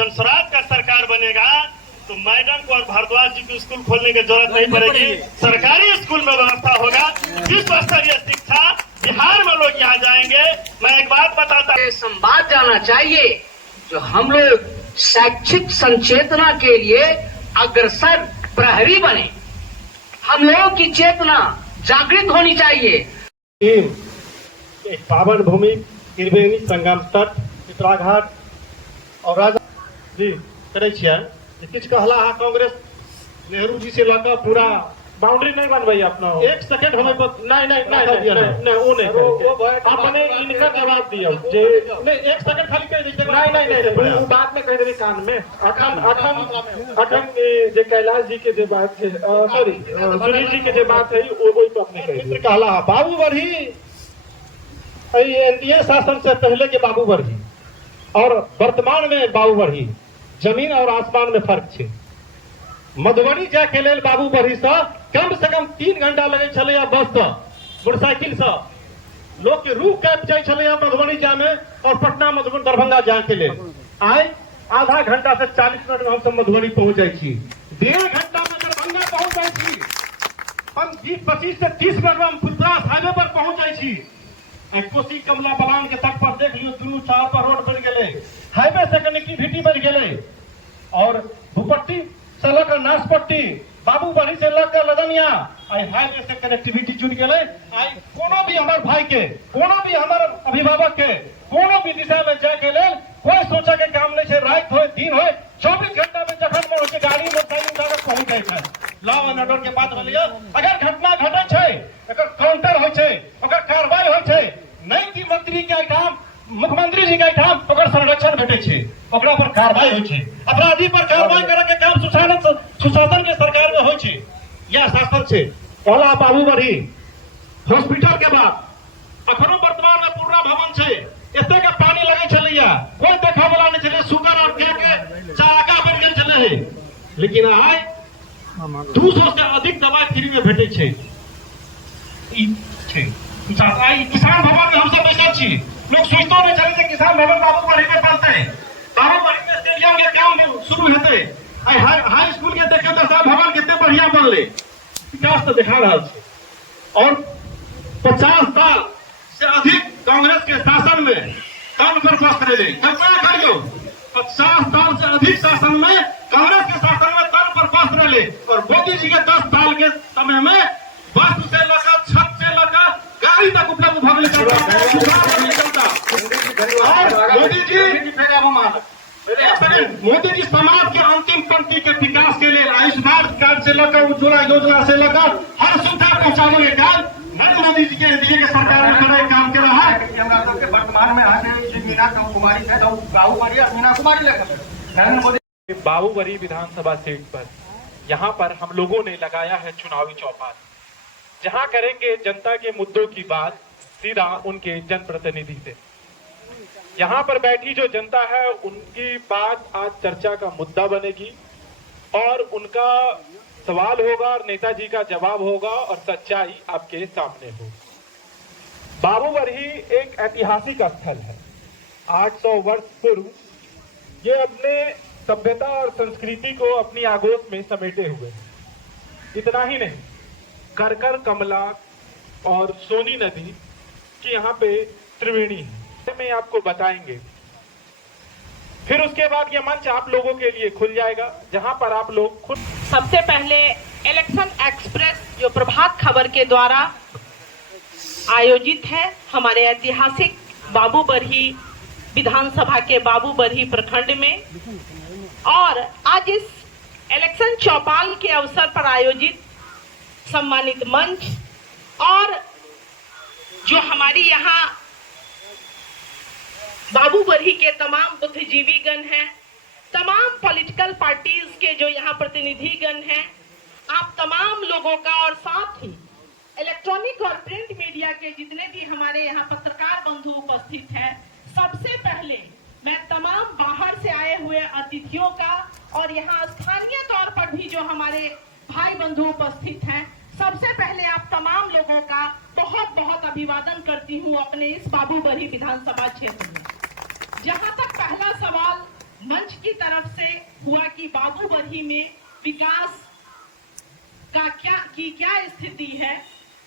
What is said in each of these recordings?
जब स्वराज का सरकार बनेगा तो मैडम को और भारद्वाज जी को स्कूल खोलने की जरूरत नहीं पड़ेगी। सरकारी स्कूल में व्यवस्था होगा, विश्व स्तरीय शिक्षा, बिहार में लोग यहाँ जाएंगे। मैं एक बात बताता हूँ, संवाद जाना चाहिए जो हम लोग शैक्षिक संचेतना के लिए अग्रसर प्रहरी बने, हम लोगों की चेतना जागृत होनी चाहिए। एक पावन भूमि, त्रिवेणी संगम तट, पिपराघाट और राजा जी करे किछ कहला है कांग्रेस नेहरू जी से लगा पूरा बाउंड्री नहीं बनवाई अपना। एक सेकंड हमें नहीं वो नहीं आपने इनका जवाब दिया जे नहीं, एक सेकंड खाली कह दीजिए। नहीं वो बात में कह देवी कान में अखन जे कैलाश जी के जे बात है, सॉरी सुनील जी के जे बात है वही तो अपने कह कहला है बाबू बढ़ी एनडीए शासन से पहले के बाबू बढ़ी और वर्तमान में बाबू बढ़ी जमीन और आसमान में फर्क है। मधुबनी जाए के लेल बाबू बढ़ी से कम 3 घंटा लगे चले बस से मोटरसाइकिल से लोग के रूप कैब जाए मधुबनी जाए में और पटना मधुबनी दरभंगा जाए के लिए आए आधा घंटा से 40 मिनट में हम सब मधुबनी पहुंच जाए 1.5 घंटा में दरभंगा पहुंच जाए हम 25 से 30 मिनट में हम फुलपरास हाईवे पर पहुंच जाए। कोसी कमला बलान के तट पर देख लियो दुनू चार पर रोड बन गए, हाईवे से कनेक्टिविटी बढ़ गए और भूपट्टी से लग नाशपट्टी बाबू बढ़ी से लग लदनिया हाईवे से कनेक्टिविटी जुड़ गए। कोनो भी हमारे भाई के, कोनो भी हमारे अभिभावक के कोनो भी दिशा में जाए के लिए कोई सोचा के काम नहीं है। रात हो दिन हो 24 घंटा में जखन में गाड़ी मोटरसाइकिल पहुंच जाए लॉ एंड ऑर्डर के बात बोलिए। अगर घटना घटे काउंटर हो कार्रवाई हो नहीं कि मंत्री के ठाम मुख्यमंत्री जी के ठाम संरक्षण भेटे पर कार्रवाई हो अपराधी पर कार्रवाई करे के काम सुशासन के सरकार में हो या शासन से पहला बाबू बढ़ी हॉस्पिटल के बाद अखनो वर्तमान में पूर्णा भवन से एते के पानी लगे चलिए कोई देखा वाला नहीं चले शुगर और के जागा बन गए चले है। लेकिन आए 200 से अधिक दवाई फ्री में भेटे किसान भवन में हम सब बैठे लोग सोचते नहीं चले किसान भवन बाबू बढ़ी में बनते हैं, बाबू बढ़ी में स्टेडियम के काम शुरू होते हाई स्कूल के देखे तो सब भवन कितने बढ़िया बनले विकास तो दिखा रहा है। और 50 साल से अधिक कांग्रेस के शासन में तन पर बस रहे कल्पना करियो 50 साल से अधिक शासन में कांग्रेस के शासन में तन पर बस रहे और मोदी जी के 10 साल के समय में बस से लगा छत से लगा गाड़ी तक उपलब्ध भगले मोदी जी समाज के अंतिम पंक्ति के विकास के लिए आयुष्मान कार्ड से लेकर उज्ज्वला योजना से लेकर हर सुविधा पहुंचाने के काम नरेंद्र मोदी जी के एनडीए के सरकार में करे काम कर रहा है। वर्तमान में मीना कुमारी है मीना कुमारी नरेंद्र मोदी बाबूबरी विधानसभा सीट पर यहाँ पर हम लोगों ने लगाया है चुनावी चौपाल, जहाँ करेंगे जनता के मुद्दों की बात सीधा उनके जनप्रतिनिधि से। यहाँ पर बैठी जो जनता है उनकी बात आज चर्चा का मुद्दा बनेगी और उनका सवाल होगा और नेताजी का जवाब होगा और सच्चाई आपके सामने होगी। बाबूबरी एक ऐतिहासिक स्थल है। 800 वर्ष पूर्व ये अपने सभ्यता और संस्कृति को अपनी आगोश में समेटे हुए। इतना ही नहीं, करकर कमला और सोनी नदी की यहाँ पे त्रिवेणी है, में आपको बताएंगे। फिर उसके बाद ये मंच आप लोगों के लिए खुल जाएगा जहां पर आप लोग खुद। सबसे पहले इलेक्शन एक्सप्रेस जो प्रभात खबर के द्वारा आयोजित है हमारे ऐतिहासिक बाबूबरही विधानसभा के बाबूबरही प्रखंड में, और आज इस इलेक्शन चौपाल के अवसर पर आयोजित सम्मानित मंच और जो हमारी यहाँ बाबूबरही के तमाम बुद्धिजीवी गण हैं, तमाम पॉलिटिकल पार्टीज के जो यहाँ प्रतिनिधि गण हैं, आप तमाम लोगों का और साथ ही इलेक्ट्रॉनिक और प्रिंट मीडिया के जितने भी हमारे यहाँ पत्रकार बंधु उपस्थित हैं, सबसे पहले मैं तमाम बाहर से आए हुए अतिथियों का और यहाँ स्थानीय तौर पर भी जो हमारे भाई बंधु उपस्थित हैं, सबसे पहले आप तमाम लोगों का बहुत बहुत अभिवादन करती हूँ अपने इस बाबूबरही विधानसभा क्षेत्र में। जहाँ तक पहला सवाल मंच की तरफ से हुआ कि बाबू बरही में विकास का क्या स्थिति है,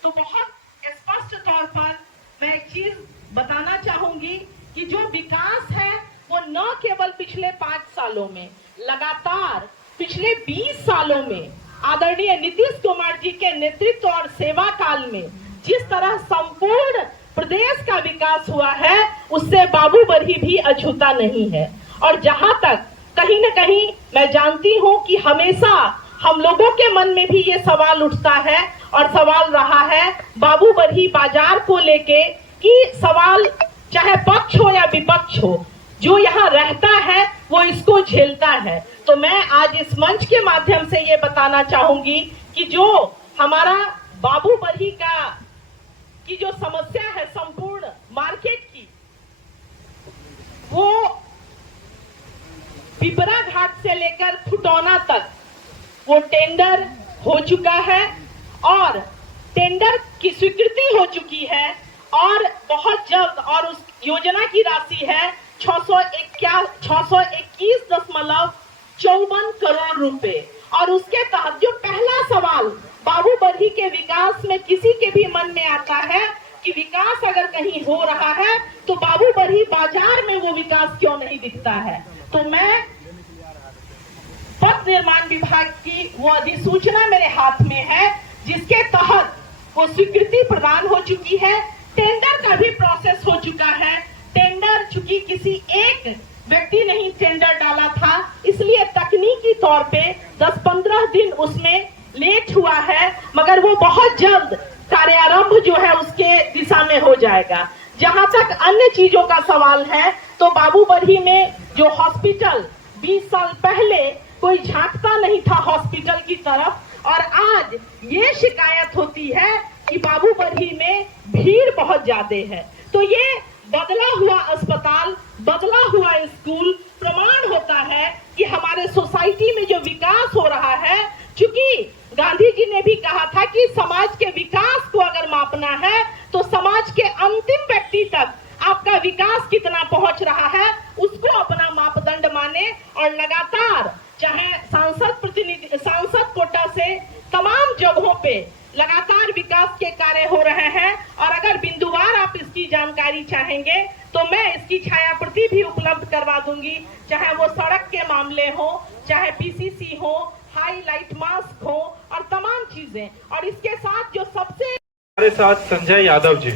तो बहुत स्पष्ट तौर पर मैं एक चीज बताना चाहूंगी कि जो विकास है वो न केवल पिछले 5 सालों में, लगातार पिछले 20 सालों में आदरणीय नीतीश कुमार जी के नेतृत्व और सेवा काल में जिस तरह संपूर्ण प्रदेश का विकास हुआ है, उससे बाबू बरही भी अछूता नहीं है। और जहां तक कहीं न कहीं मैं जानती हूं कि हमेशा हम लोगों के मन में भी ये सवाल उठता है और सवाल रहा है बाबू बरही बाजार को लेके कि सवाल चाहे पक्ष हो या विपक्ष हो, जो यहाँ रहता है वो इसको झेलता है। तो मैं आज इस मंच के माध्यम से ये बताना चाहूंगी कि जो हमारा बाबू बरही की जो समस्या है संपूर्ण मार्केट की, वो पिपरा घाट से लेकर फुटौना तक वो टेंडर हो चुका है और टेंडर की स्वीकृति हो चुकी है और बहुत जल्द, और उस योजना की राशि है 621.54 करोड़ रुपए। और उसके तहत जो पहला सवाल बाबू बरही के विकास में किसी के भी मन में आता है कि विकास अगर कहीं हो रहा है तो बाबू बरही बाजार में वो विकास क्यों नहीं दिखता है। तो मैं पथ निर्माण विभाग की वो अधिसूचना मेरे हाथ में है जिसके तहत वो स्वीकृति प्रदान हो चुकी है, टेंडर का भी प्रोसेस हो चुका है। टेंडर चूंकि किसी एक व्यक्ति ने ही टेंडर डाला था, इसलिए तकनीकी तौर पे 10-15 दिन उसमें लेट हुआ है, मगर वो बहुत जल्द कार्यारंभ जो है उसके दिशा में हो जाएगा। जहां तक अन्य चीजों का सवाल है, तो बाबू बरही में जो हॉस्पिटल 20 साल पहले कोई झांकता नहीं था हॉस्पिटल की तरफ, और आज ये शिकायत होती है कि बाबू बरही में भीड़ बहुत ज्यादा है। तो ये बदला हुआ अस्पताल, बदला हुआ स्कूल प्रमाण होता है कि हमारे सोसाइटी में जो विकास हो रहा है, चूंकि गांधी जी ने भी कहा था कि समाज के विकास को अगर मापना है तो समाज के अंतिम व्यक्ति तक आपका विकास कितना पहुंच रहा है उसको अपना मापदंड माने। और लगातार चाहे सांसद कोटा से तमाम जगहों पे लगातार विकास के कार्य हो रहे हैं, और अगर बिंदुवार आप इसकी जानकारी चाहेंगे तो मैं इसकी छायाप्रति भी उपलब्ध करवा दूंगी, चाहे वो सड़क के मामले हो, चाहे पीसीसी हो, हाईलाइट मास्क हो और तमाम चीजें। और इसके साथ जो सबसे हमारे साथ संजय यादव जी,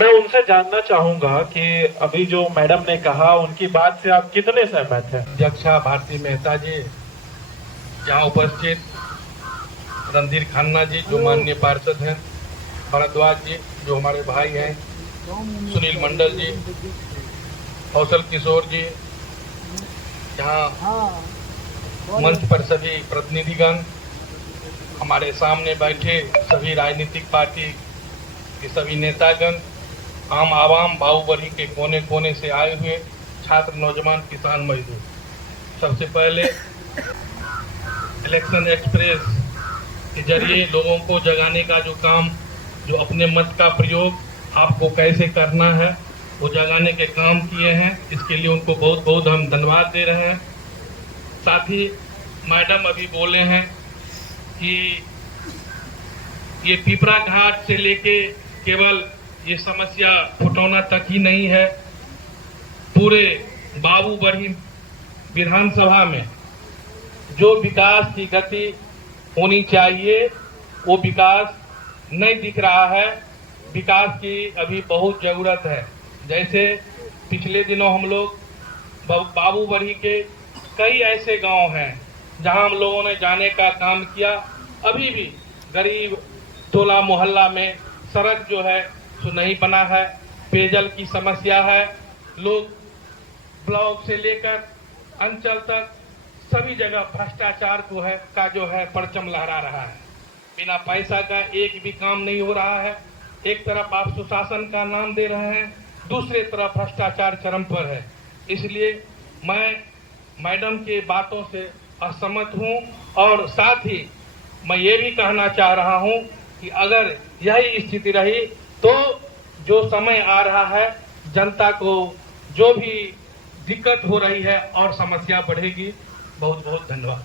मैं उनसे जानना चाहूंगा कि अभी जो मैडम ने कहा उनकी बात से आप कितने सहमत हैं? अध्यक्षा भारती मेहता जी, यहाँ उपस्थित रणधीर खन्ना जी जो माननीय पार्षद हैं, भरद्वाज जी जो हमारे भाई हैं, सुनील मंडल जी, कौशल किशोर जी, यहाँ मंच पर सभी प्रतिनिधिगण, हमारे सामने बैठे सभी राजनीतिक पार्टी के सभी नेतागण, आम आवाम, बाबू बरही के कोने कोने से आए हुए छात्र, नौजवान, किसान, मजदूर, सबसे पहले इलेक्शन एक्सप्रेस के जरिए लोगों को जगाने का जो काम, जो अपने मत का प्रयोग आपको कैसे करना है वो जगाने के काम किए हैं, इसके लिए उनको बहुत बहुत हम धन्यवाद दे रहे हैं। साथ ही मैडम अभी बोले हैं कि ये पिपरा घाट से लेके केवल ये समस्या फुटौना तक ही नहीं है, पूरे बाबू बरही विधानसभा में जो विकास की गति होनी चाहिए वो विकास नहीं दिख रहा है। विकास की अभी बहुत जरूरत है। जैसे पिछले दिनों हम लोग बाबू बरही के कई ऐसे गांव हैं जहां हम लोगों ने जाने का काम किया, अभी भी गरीब टोला मोहल्ला में सड़क जो है सो नहीं बना है, पेयजल की समस्या है, लोग ब्लॉक से लेकर अंचल तक सभी जगह भ्रष्टाचार जो है परचम लहरा रहा है। बिना पैसा का एक भी काम नहीं हो रहा है। एक तरफ आप सुशासन का नाम दे रहे हैं, दूसरे तरफ भ्रष्टाचार चरम पर है। इसलिए मैं मैडम के बातों से असहमत हूं, और साथ ही मैं ये भी कहना चाह रहा हूं कि अगर यही स्थिति रही तो जो समय आ रहा है, जनता को जो भी दिक्कत हो रही है और समस्या बढ़ेगी। बहुत बहुत धन्यवाद।